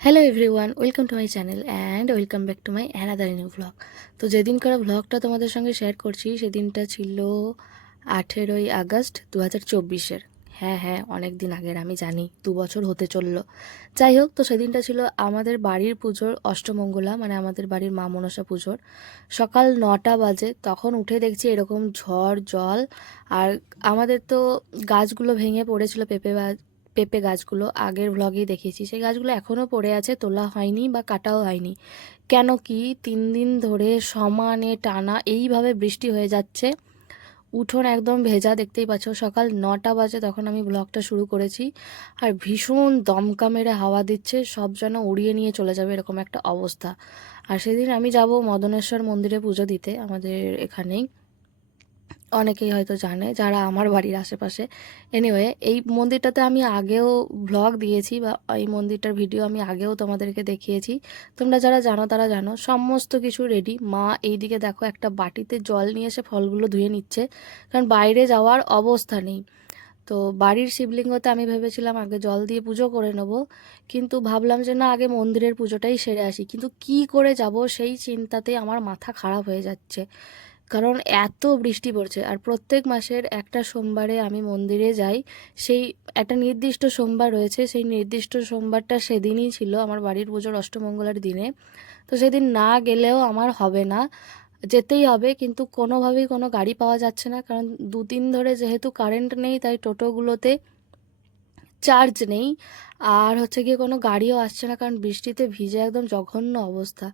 Hello everyone, welcome to my channel and welcome back to my another new vlog. তো যেদিনকার ভ্লগটা তোমাদের সঙ্গে share করছি সেদিনটা ছিল 18ই আগস্ট 2024-এর। হ্যাঁ, অনেক দিন আগের, আমি জানি 2 বছর হতে চললো। যাই হোক, তো সেদিনটা ছিল আমাদের বাড়ির পুজোর অষ্টমঙ্গলা, মানে আমাদের বাড়ির মা মনসা পুজোর। সকাল 9টা বাজে, তখন উঠে দেখছি এরকম ঝড় জল। আর আমাদের তো গাছগুলো ভেঙে পড়েছিল, পেঁপে গাছগুলো আগের ভ্লগেই দেখিয়েছি, সেই গাছগুলো এখনও পড়ে আছে, তোলা হয়নি বা কাটাও হয়নি। কেন কি 3 দিন ধরে সমানে টানা এইভাবে বৃষ্টি হয়ে যাচ্ছে, উঠোন একদম ভেজা, দেখতেই পাচ্ছ। সকাল 9টা বাজে তখন আমি ব্লগটা শুরু করেছি, আর ভীষণ দমকা মেরে হাওয়া দিচ্ছে, সব যেন উড়িয়ে নিয়ে চলে যাবে এরকম একটা অবস্থা। আর সেদিন আমি যাব মদনেশ্বর মন্দিরে পুজো দিতে, আমাদের এখানেই। অনেকেই হয়তো জানে যারা আমার বাড়ির আশেপাশে। এনিওয়ে, এই মন্দিরটাতে আমি আগেও ভ্লগ দিয়েছি, বা এই মন্দিরটার ভিডিও আমি আগেও তোমাদেরকে দেখিয়েছি। তোমরা যারা জানো তারা জানো। সমস্ত কিছু রেডি। মা এইদিকে দেখো একটা বাটিতে জল নিয়ে এসে ফলগুলো ধুয়ে নিচ্ছে, কারণ বাইরে যাওয়ার অবস্থা নেই। তো বাড়ির শিবলিঙ্গতে আমি ভেবেছিলাম আগে জল দিয়ে পুজো করে নেব, কিন্তু ভাবলাম যে না, আগে মন্দিরের পুজোটাই সেরে আসি। কিন্তু কি করে যাব সেই চিন্তাতে আমার মাথা খারাপ হয়ে যাচ্ছে, কারণ এত বৃষ্টি পড়ছে। আর প্রত্যেক মাসের একটা সোমবারে আমি মন্দিরে যাই, সেই একটা নির্দিষ্ট সোমবার রয়েছে, সেই নির্দিষ্ট সোমবারটা সেদিনই ছিল আমার বাড়ির পুজোর অষ্টমঙ্গলার দিনে। তো সেদিন না গেলেও আমার হবে না, যেতেই হবে। কিন্তু কোনোভাবেই কোনো গাড়ি পাওয়া যাচ্ছে না, কারণ 2 দিন ধরে যেহেতু কারেন্ট নেই, তাই টোটোগুলোতে চার্জ নেই। আর হচ্ছে গিয়ে কোনো গাড়িও আসছে না, কারণ বৃষ্টিতে ভিজে একদম জঘন্য অবস্থা।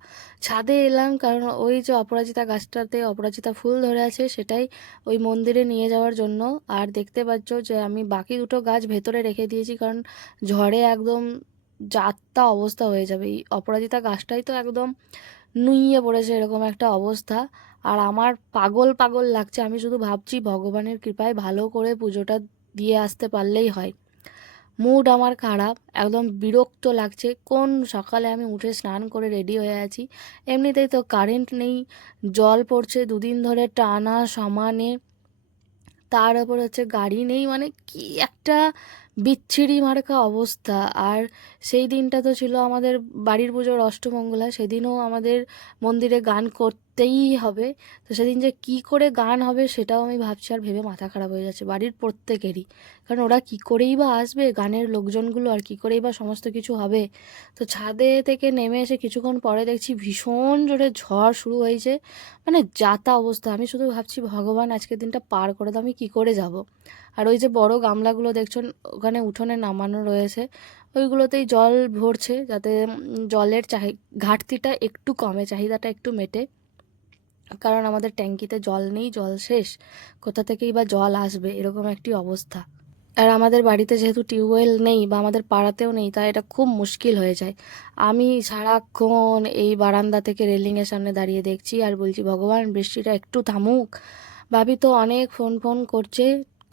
ছাদে এলাম, কারণ ওই যে অপরাজিতা গাছটাতে অপরাজিতা ফুল ধরে আছে, সেটাই ওই মন্দিরে নিয়ে যাওয়ার জন্য। আর দেখতে পাচ্ছ যে আমি বাকি দুটো গাছ ভেতরে রেখে দিয়েছি, কারণ ঝড়ে একদম যাত্রা অবস্থা হয়ে যাবে। এই অপরাজিতা গাছটাই তো একদম নুইয়ে পড়েছে, এরকম একটা অবস্থা। আর আমার পাগল পাগল লাগছে, আমি শুধু ভাবছি ভগবানের কৃপায় ভালো করে পুজোটা দিয়ে আসতে পারলেই হয়। মুড আমার খারাপ, একদম বিরক্ত লাগছে। কোন সকালে আমি উঠে স্নান করে রেডি হয়ে আছি, এমনিতেই তো কারেন্ট নেই, জল পড়ছে 2 দিন ধরে টানা সমানে, তার উপর হচ্ছে গাড়ি নেই, মানে কি একটা বিচ্ছিরি মার্কা অবস্থা। আর সেই দিনটা তো ছিল আমাদের বাড়ির পুজোর অষ্টমঙ্গলা, সেদিনও আমাদের মন্দিরে গান করতেই হবে। তো সেদিন যে কি করে গান হবে সেটাও আমি ভাবছি, আর ভেবে মাথা খারাপ হয়ে যাচ্ছে বাড়ির প্রত্যেকেরই। কারণ ওরা কি করেই বা আসবে, গানের লোকজনগুলো, আর কি করেই বা সমস্ত কিছু হবে। তো ছাদে থেকে নেমে এসে কিছুক্ষণ পরে দেখছি ভীষণ জোরে ঝড় শুরু হয়েছে, মানে যাতা অবস্থা। আমি শুধু ভাবছি ভগবান আজকের দিনটা পার করে দাও, আমি কী করে যাব। আর ওই যে বড় গামলাগুলো দেখছো ওখানে উঠোনে নামানো রয়েছে, ওইগুলোতেই জল ভরছে, যাতে জলের ঘাটতিটা একটু কমে, চাহিদাটা একটু মেটে। কারণ আমাদের ট্যাঙ্কিতে জল নেই, জল শেষ, কোথা থেকেই বা জল আসবে, এরকম একটি অবস্থা। আর আমাদের বাড়িতে যেহেতু টিউবওয়েল নেই, বা আমাদের পাড়াতেও নেই, তাই এটা খুব মুশকিল হয়ে যায়। আমি সারাক্ষণ এই বারান্দা থেকে রেলিংয়ের সামনে দাঁড়িয়ে দেখছি আর বলছি ভগবান বৃষ্টিটা একটু থামুক। ভাবি তো অনেক ফোন ফোন করছে,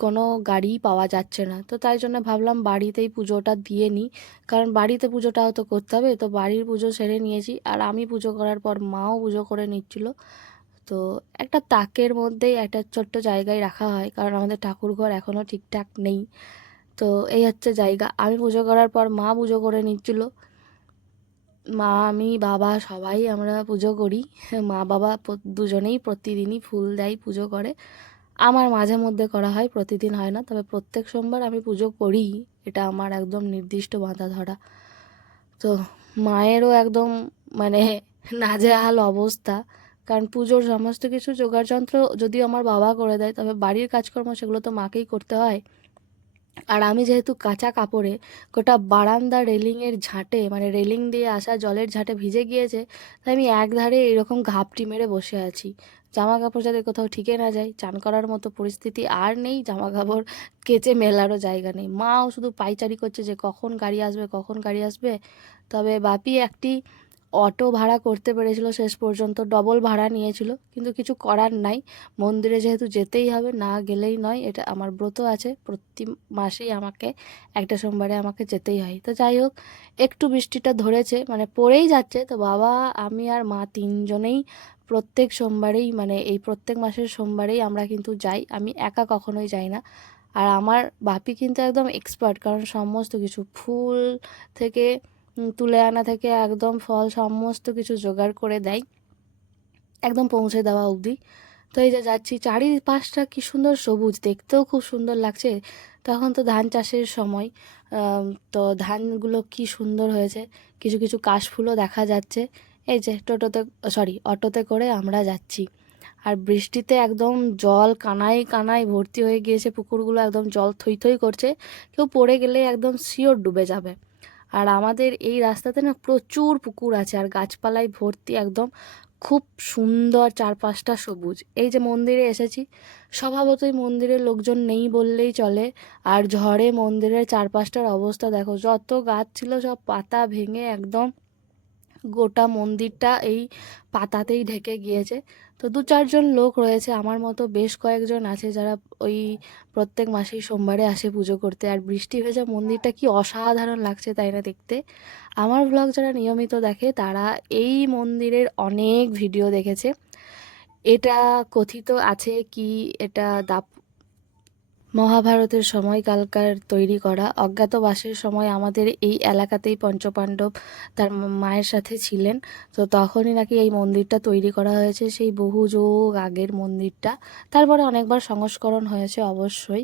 কোনো গাড়ি পাওয়া যাচ্ছে না। তো তাই জন্য ভাবলাম বাড়িতেই পুজোটা দিয়ে নিই, কারণ বাড়িতে পুজোটাও তো করতে হবে। তো বাড়ির পুজো সেরে নিয়েছি, আর আমি পুজো করার পর মাও পুজো করে নিচ্ছিল। তো একটা তাকের মধ্যেই একটা ছোট্ট জায়গায় রাখা হয়, কারণ আমাদের ঠাকুরঘর এখনও ঠিকঠাক নেই। তো এই হচ্ছে জায়গা। আমি পুজো করার পর মা পুজো করে নিচ্ছিল। মা, আমি, বাবা সবাই আমরা পুজো করি। মা বাবা দুজনেই প্রতিদিনই ফুল দেয়, পুজো করে। আমার মাঝে মধ্যে করা হয়, প্রতিদিন হয় না, তবে প্রত্যেক সোমবার আমি পুজো করি। এটা আমার একদম নির্দিষ্ট বাঁধা ধরা। তো মায়েরও একদম মানে নাজেহাল অবস্থা, কারণ পুজোর সমস্ত কিছু জোগাড় যন্ত্র যদিও আমার বাবা করে দেয়, তবে বাড়ির কাজকর্ম সেগুলো তো মাকেই করতে হয়। আর আমি যেহেতু কাঁচা কাপড়ে গোটা বারান্দা রেলিংয়ের ঝাঁটে, মানে রেলিং দিয়ে আসা জলের ঝাঁটে ভিজে গিয়েছে, তাই আমি একধারে এরকম ঘাপটি মেরে বসে আছি। জামা কাপড় যাতে কোথাও ঠিকে না যায়, চান করার মতো পরিস্থিতি আর নেই, জামা কাপড় কেচে মেলারও জায়গা নেই। মাও শুধু পাইচারি করছে যে কখন গাড়ি আসবে, কখন গাড়ি আসবে। তবে বাপি একটি অটো ভাড়া করতে পেরেছিল, শেষ পর্যন্ত ডবল ভাড়া নিয়েছিল, কিন্তু কিছু করার নাই। মন্দিরে যেহেতু যেতেই হবে, না গেলেই নয়, এটা আমার ব্রত আছে, প্রতি মাসেই আমাকে একটা সোমবারে আমাকে যেতেই হয়। তো যাই হোক, একটু বৃষ্টিটা ধরেছে, মানে পড়েই যাচ্ছে, তো বাবা, আমি আর মা তিনজনেই প্রত্যেক সোমবারেই, মানে এই প্রত্যেক মাসের সোমবারেই আমরা কিন্তু যাই, আমি একা কখনোই যাই না। আর আমার বাপি কিন্তু একদম এক্সপার্ট, কারণ সমস্ত কিছু ফুল থেকে তুলে আনা থেকে একদম ফল সমস্ত কিছু জোগাড় করে দেয়, একদম পৌঁছে দেওয়া অবধি। তো এই যে যাচ্ছি, চারিপাশটা কি সুন্দর সবুজ, দেখতেও খুব সুন্দর লাগছে। তখন তো ধান চাষের সময়, তো ধানগুলো কি সুন্দর হয়েছে, কিছু কিছু কাশফুলও দেখা যাচ্ছে। এই যে অটোতে করে আমরা যাচ্ছি, আর বৃষ্টিতে একদম জল কানায় কানায় ভর্তি হয়ে গিয়েছে, পুকুরগুলো একদম জল থই থই করছে, কেউ পড়ে গেলে একদম শিওর ডুবে যাবে। আর আমাদের এই রাস্তাতে না প্রচুর পুকুর আছে আর গাছপালায় ভর্তি একদম, খুব সুন্দর, চারপাশটা সবুজ। এই যে মন্দিরে এসেছি, স্বভাবতই মন্দিরের লোকজন নেই বললেই চলে। আর ঝড়ে মন্দিরের চারপাশটার অবস্থা দেখো, যত গাছ ছিল সব পাতা ভেঙে একদম গোটা মন্দিরটা এই পাতাতেই ঢেকে গিয়েছে। তো 2-4 জন লোক রয়েছে, আমার মতো বেশ কয়েকজন আছে যারা ওই প্রত্যেক মাসেই সোমবারে আসে পুজো করতে। আর বৃষ্টি ভেজা মন্দিরটা কি অসাধারণ লাগছে তাই না দেখতে। আমার ব্লগ যারা নিয়মিত দেখে তারা এই মন্দিরের অনেক ভিডিও দেখেছে। এটা কথিত আছে কি, এটা মহাভারতের সময়কালকার তৈরি করা। অজ্ঞাতবাসের সময় আমাদের এই এলাকাতেই পঞ্চপাণ্ডব তার মায়ের সাথে ছিলেন, তো তখনই নাকি এই মন্দিরটা তৈরি করা হয়েছে, সেই বহু যুগ আগের মন্দিরটা। তারপরে অনেকবার সংস্করণ হয়েছে অবশ্যই।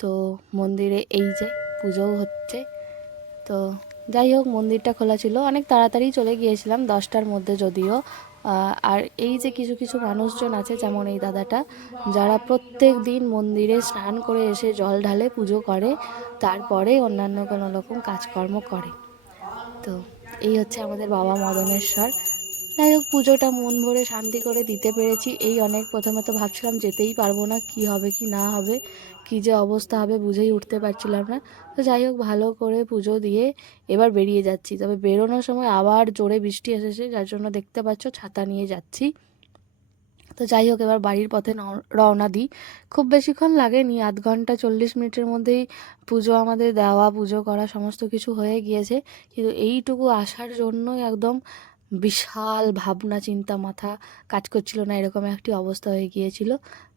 তো মন্দিরে এই যে পুজোও হচ্ছে। তো যাই হোক, মন্দিরটা খোলা ছিল, অনেক তাড়াতাড়ি চলে গিয়েছিলাম, 10টার মধ্যে যদিও। আর এই যে কিছু কিছু মানুষজন আছে, যেমন এই দাদাটা, যারা প্রত্যেক দিন মন্দিরে স্নান করে এসে জল ঢালে, পুজো করে, তারপরে অন্যান্য কোনো রকম কাজকর্ম করে। তো এই হচ্ছে আমাদের বাবা মদনেশ্বর। যাই হোক, পুজোটা মন ভরে শান্তি করে দিতে পেরেছি। এই অনেক প্রথমে তো ভাবছিলাম যেতেই পারবো না, কি হবে কি না হবে, কি যে অবস্থা হবে বুঝেই উঠতে পারছিলাম না। তো যাই হোক, ভালো করে পুজো দিয়ে এবার বেরিয়ে যাচ্ছি। তবে বেরোনোর সময় আবার জোরে বৃষ্টি এসেছে, যার জন্য দেখতে পাচ্ছ ছাতা নিয়ে যাচ্ছি। তো যাই হোক, এবার বাড়ির পথে রওনা দিই। খুব বেশিক্ষণ লাগেনি, 0.5 ঘন্টা 40 মিনিটের মধ্যেই পুজো আমাদের দেওয়া, পুজো করা সমস্ত কিছু হয়ে গিয়েছে। কিন্তু এইটুকু আসার জন্যই একদম বিশাল ভাবনা চিন্তা, মাথা কাজ করছিল না, এরকম একটি অবস্থা হয়ে গিয়েছিল।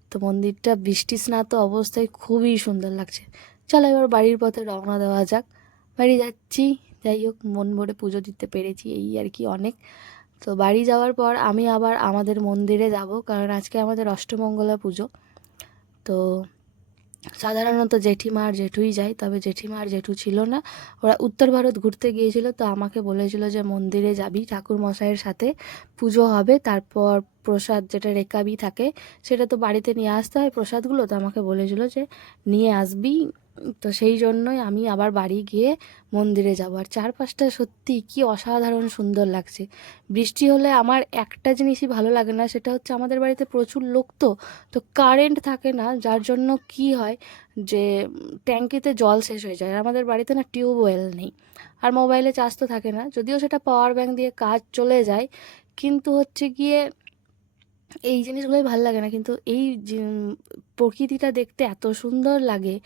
তো মন্দিরটা বৃষ্টি স্নাত অবস্থায় খুবই সুন্দর লাগছে। চলো এবার বাড়ির পথে রওনা দেওয়া যাক, বাড়ি যাচ্ছি। যাই হোক, মন ভরে পুজো দিতে পেরেছি, এই আর কি অনেক। তো বাড়ি যাওয়ার পর আমি আবার আমাদের মন্দিরে যাব, কারণ আজকে আমাদের অষ্টমঙ্গলা পুজো। তো সাধারণত জেঠিমা আর জেঠুই যায়, তবে জেঠিমা আর জেঠু ছিল না, ওরা উত্তর ভারত ঘুরতে গিয়েছিল। তো আমাকে বলেছিল যে মন্দিরে যাবি, ঠাকুর মশাইয়ের সাথে পুজো হবে, তারপর প্রসাদ যেটা রেকাবি থাকে সেটা তো বাড়িতে নিয়ে আসতে হয় প্রসাদগুলো, তো আমাকে বলেছিল যে নিয়ে আসবি। তো সেই জন্যই আমি আবার বাড়ি গিয়ে মন্দিরে যাব। আর চারপাশটা সত্যি কি অসাধারণ সুন্দর লাগছে। বৃষ্টি হলে আমার একটা জিনিসই ভালো লাগে না, সেটা হচ্ছে আমাদের বাড়িতে প্রচুর লোক, তো তো কারেন্ট থাকে না, যার জন্য কি হয় যে ট্যাঙ্কিতে জল শেষ হয়ে যায়। আর আমাদের বাড়িতে না টিউবওয়েল নেই, আর মোবাইলে চার্জ তো থাকে না, যদিও সেটা পাওয়ার ব্যাংক দিয়ে কাজ চলে যায়। কিন্তু হচ্ছে গিয়ে এই জিনিসগুলোই ভালো লাগে না। কিন্তু এই প্রকৃতিটা দেখতে এত সুন্দর লাগে।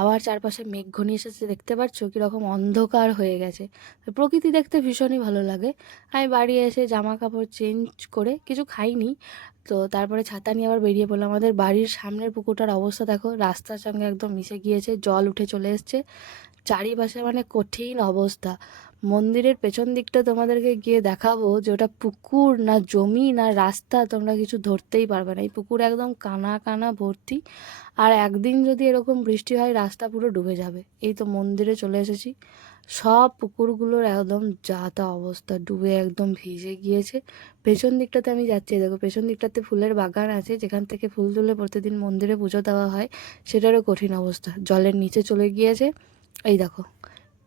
আবার চারপাশে মেঘ ঘনিয়ে এসেছে, দেখতে পাচ্ছ কীরকম অন্ধকার হয়ে গেছে। তো প্রকৃতি দেখতে ভীষণই ভালো লাগে। আমি বাড়ি এসে জামা কাপড় চেঞ্জ করে কিছু খাইনি, তো তারপরে ছাতা নিয়ে আবার বেরিয়ে পড়লাম। আমাদের বাড়ির সামনের পুকুরটার অবস্থা দেখো, রাস্তার সঙ্গে একদম মিশে গিয়েছে, জল উঠে চলে এসছে চারিপাশে, মানে কঠিন অবস্থা। মন্দিরের পেছন দিকটা তোমাদেরকে গিয়ে দেখাবো যে ওটা পুকুর না জমি না রাস্তা, তোমরা কিছু ধরতেই পারবে না। এই পুকুর একদম কানা কানা ভর্তি, আর একদিন যদি এরকম বৃষ্টি হয় রাস্তা পুরো ডুবে যাবে। এই তো মন্দিরে চলে এসেছি, সব পুকুরগুলোর একদম যা তা অবস্থা, ডুবে একদম ভিজে গিয়েছে। পেছন দিকটাতে আমি যাচ্ছি, দেখো পেছন দিকটাতে ফুলের বাগান আছে, যেখান থেকে ফুল তুলে প্রতিদিন মন্দিরে পুজো দেওয়া হয়, সেটারও কঠিন অবস্থা, জলের নিচে চলে গিয়েছে। এই দেখো,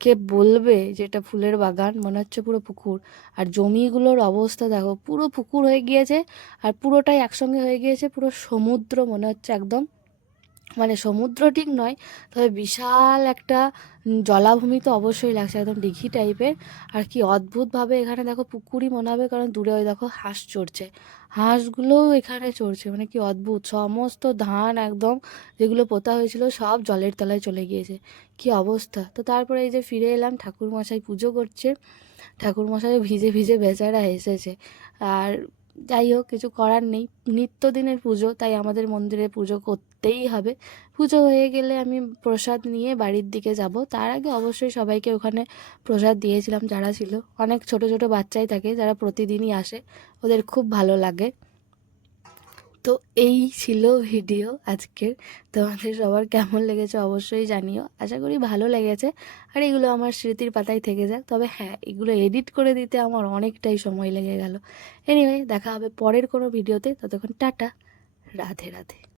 কে বলবে যে এটা ফুলের বাগান, মনে হচ্ছে পুরো পুকুর। আর জমিগুলোর অবস্থা দেখো, পুরো পুকুর হয়ে গিয়েছে, আর পুরোটাই একসঙ্গে হয়ে গিয়েছে, পুরো সমুদ্র মনে হচ্ছে একদম। মানে সমুদ্র ঠিক নয়, তবে বিশাল একটা জলাভূমি তো অবশ্যই লাগছে, একদম দিঘি টাইপের। আর কি অদ্ভুতভাবে এখানে দেখো পুকুরই মনে হবে, কারণ দূরে ওই দেখো হাঁস চড়ছে, হাঁসগুলোও এখানে চড়ছে, মানে কি অদ্ভুত। সমস্ত ধান একদম যেগুলো পোতা হয়েছিল সব জলের তলায় চলে গিয়েছে, কি অবস্থা। তো তারপরে এই যে ফিরে এলাম, ঠাকুরমশাই পুজো করছে, ঠাকুরমশাই ভিজে ভিজে বেচারা এসেছে। আর যাই হোক, কিছু করার নেই, নিত্যদিনের পুজো, তাই আমাদের মন্দিরে পুজো করতেই হবে। পুজো হয়ে গেলে আমি প্রসাদ নিয়ে বাড়ির দিকে যাব। তার আগে অবশ্যই সবাইকে ওখানে প্রসাদ দিয়েছিলাম যারা ছিল। অনেক ছোট ছোট বাচ্চাই থাকে যারা প্রতিদিনই আসে, ওদের খুব ভালো লাগে। তো এই ছিল ভিডিও আজকের। তোমাদের সবার কেমন লেগেছে অবশ্যই জানিও, আশা করি ভালো লেগেছে। আর এগুলো আমার স্মৃতির পাতায় থেকে যাক। তবে হ্যাঁ, এগুলো এডিট করে দিতে আমার অনেকটাই সময় লেগে গেল। এনিওয়ে, দেখা হবে পরের কোনো ভিডিওতে। ততক্ষণ টাটা, রাধে রাধে।